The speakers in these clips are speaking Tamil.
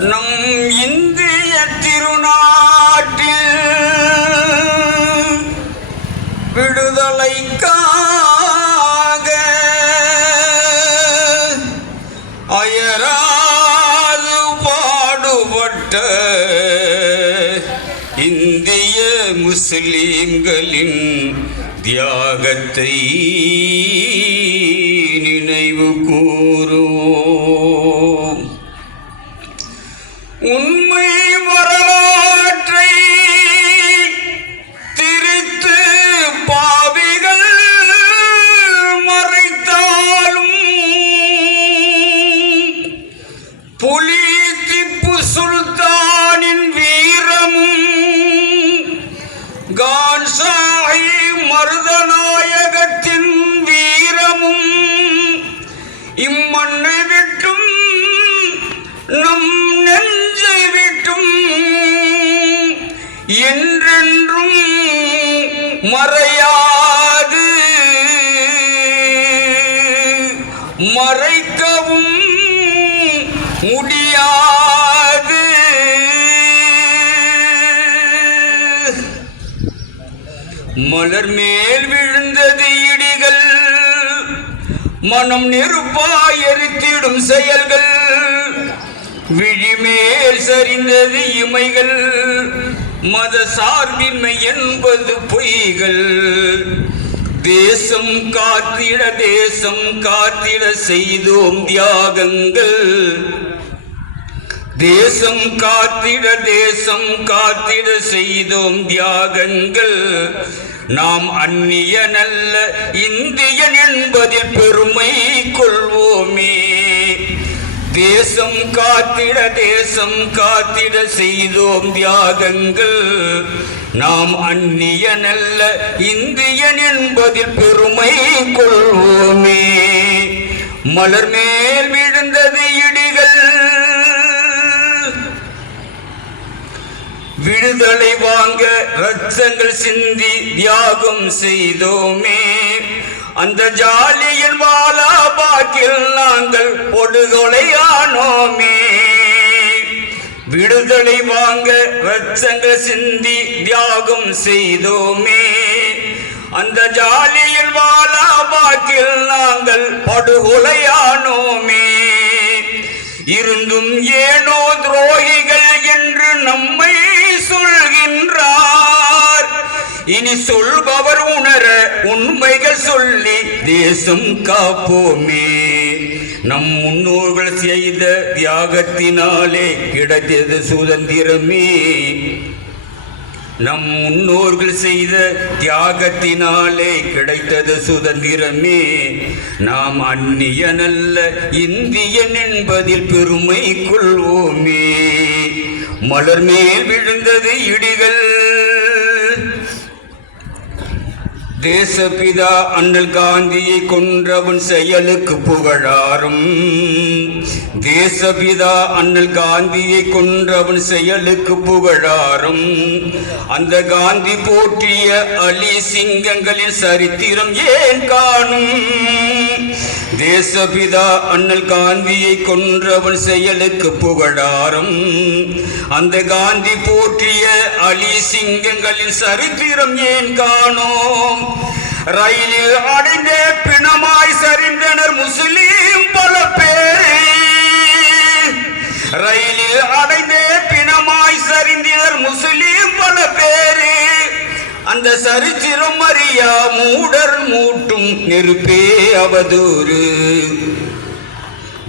நம் இந்திய திருநாட்டில் விடுதலைக்காக அயராது பாடுபட்ட இந்திய முஸ்லிம்களின் தியாகத்தை கான்சாயி மருதநாயகத்தின் வீரமும் இம்மண்ணை விட்டும் நம் நெஞ்சை விட்டும் என்றென்றும் மறையாது. மறைக்கவும் முடியாது மலர் மேல் விழுந்தது இடிகள். மனம் நெருப்பாய் எரித்திடும் செயல்கள் விழிமேல் சரிந்தது இமைகள். மத சார்பின்மை என்பது பொய்கள். தேசம் காத்திட தேசம் காத்திட செய்தோம் தியாகங்கள். தேசம் காத்திட தேசம் காத்திட செய்தோம் தியாகங்கள். நாம் அந்நிய நல்ல இந்தியன் என்பதில் பெருமை கொள்வோமே. தேசம் காத்திட தேசம் காத்திட செய்தோம் தியாகங்கள். நாம் அந்நிய நல்ல இந்தியன் என்பதில் பெருமை கொள்வோமே. மலர் மேல் விழுந்தது விடுதலை வாங்க ரத்தங்கள் சிந்தி தியாகம் செய்தோமே. அந்த ஜாலியின் வாழா பாக்கில் நாங்கள் பொடுகொலையானோமே. விடுதலை வாங்க ரத்தங்கள் சிந்தி தியாகம் செய்தோமே. அந்த ஜாலியில் வாழா பாக்கில் நாங்கள் படுகொலையானோமே. இருந்தும் ஏனோ துரோகிகள் என்று நம்மை சொல்கின்றார். இனி சொல்பவர் உணர உண்மைகள் சொல்லி தேசம் காப்போமே. நம் முன்னோர்கள் செய்த தியாகத்தினாலே கிடைத்தது சுதந்திரமே. நம் முன்னோர்கள் செய்த தியாகத்தினாலே கிடைத்தது சுதந்திரமே. நாம் அந்நியனல்ல இந்தியன் என்பதில் பெருமை கொள்வோமே. மலர் மேல் விழுந்தது இடிகள். தேசபிதா அண்ணல் காந்தியை கொன்றவன் செயலுக்கு புகழாரும். தேசபிதா அண்ணல் காந்தியை கொன்றவன் செயலுக்கு புகழாரும். அந்த காந்தி போற்றிய அலி சிங்கங்களின் சரித்திரம் ஏன் காணும்? தேசபிதா அண்ணல் காந்தியை கொன்றவன் செயலுக்கு புகழாரம். அந்த காந்தி போற்றிய அலி சிங்கங்களின் சரித்திரம் ஏன் காணோம்? ரயிலில் அடைந்த பிணமாய் சரிந்தனர் முஸ்லீம் பல பேர். ரயிலில் அடைந்தே பிணமாய் சரிந்தனர் முஸ்லீம் பல பேர். அந்த சரித்திரம் அறியா மூடர் மூட்டும் நெருப்பே அவதூறு.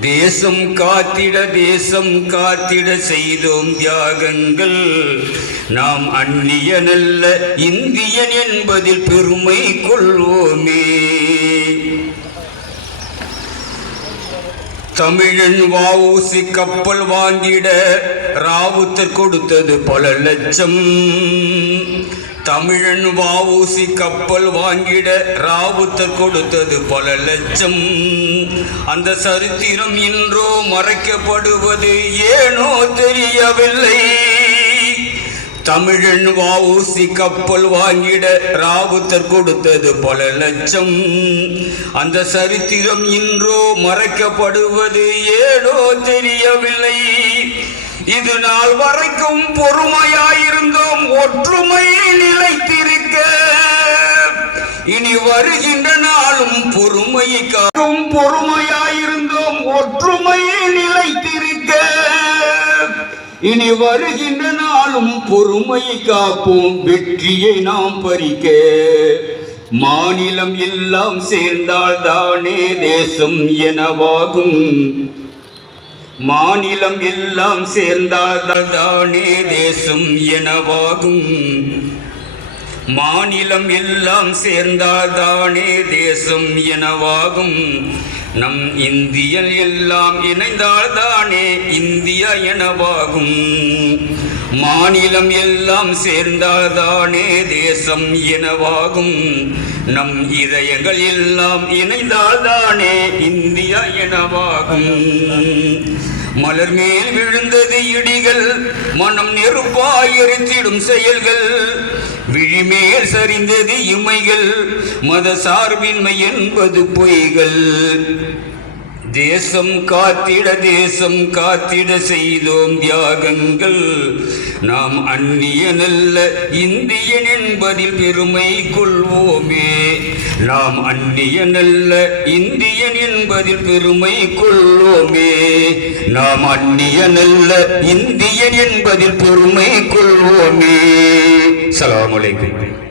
தேசம் காத்திட தேசம் காத்திட செய்தோம் தியாகங்கள். நாம் அந்நியனல்ல இந்தியன் என்பதில் பெருமை கொள்வோமே. தமிழன் வாவூசி கப்பல் வாங்கிட ராவுத்தர் கொடுத்தது பல லட்சம். தமிழன் வாவூசி கப்பல் வாங்கிட ராவுத்தர் கொடுத்தது பல லட்சம். அந்த சரித்திரம் இன்றோ மறைக்கப்படுவது ஏனோ தெரியவில்லை. தமிழன் வாவூசி கப்பல் வாங்கிட ராவுத்தர் கொடுத்தது பல லட்சம். அந்த சரித்திரம் இன்றோ மறைக்கப்படுவது ஏனோ தெரியவில்லை. இது நாள் வரைக்கும் பொறுமையாயிருந்தோம் ஒற்றுமை நிலைத்திருக்க. இனி வருகின்ற நாளும் பொறுமையை காக்கும் பொறுமையாயிருந்தோம் ஒற்றுமை நிலைத்திருக்க. இனி வருகின்ற நாளும் பொறுமையை காப்போம் வெற்றியை நாம் பறிக்க. மாநிலம் எல்லாம் சேர்ந்தால் தானே தேசம் எனவாகும். மாநிலம் எல்லாம் சேர்ந்தாதானே தேசம் எனவாகும். மாநிலம் எல்லாம் சேர்ந்தால் தானே தேசம் எனவாகும். நம் இந்தியன் எல்லாம் இணைந்தால் தானே இந்தியா எனவாகும். மாநிலம் எல்லாம் சேர்ந்தால்தானே தேசம் எனவாகும். நம் இதயங்கள் எல்லாம் இணைந்தால்தானே இந்தியா எனவாகும். மலர் மேல் விழுந்தது இடிகள் மனம் நெருப்பாயிருத்திடும் செயல்கள். விழிமேல் சரிந்தது இமைகள் மத சார்பின்மை என்பது பொய்கள். தேசம் காத்திட தேசம் காத்திட செய்தோம் தியாகங்கள் நாம் அந்நியனல்ல இந்தியன் என்பதில் பெருமை கொள்வோமே. நாம் அந்நியனல்ல இந்தியன் என்பதில் பெருமை கொள்வோமே. நாம் அந்நியனல்ல இந்தியன் என்பதில் பெருமை கொள்வோமே. சலாம் அலைக்கும்.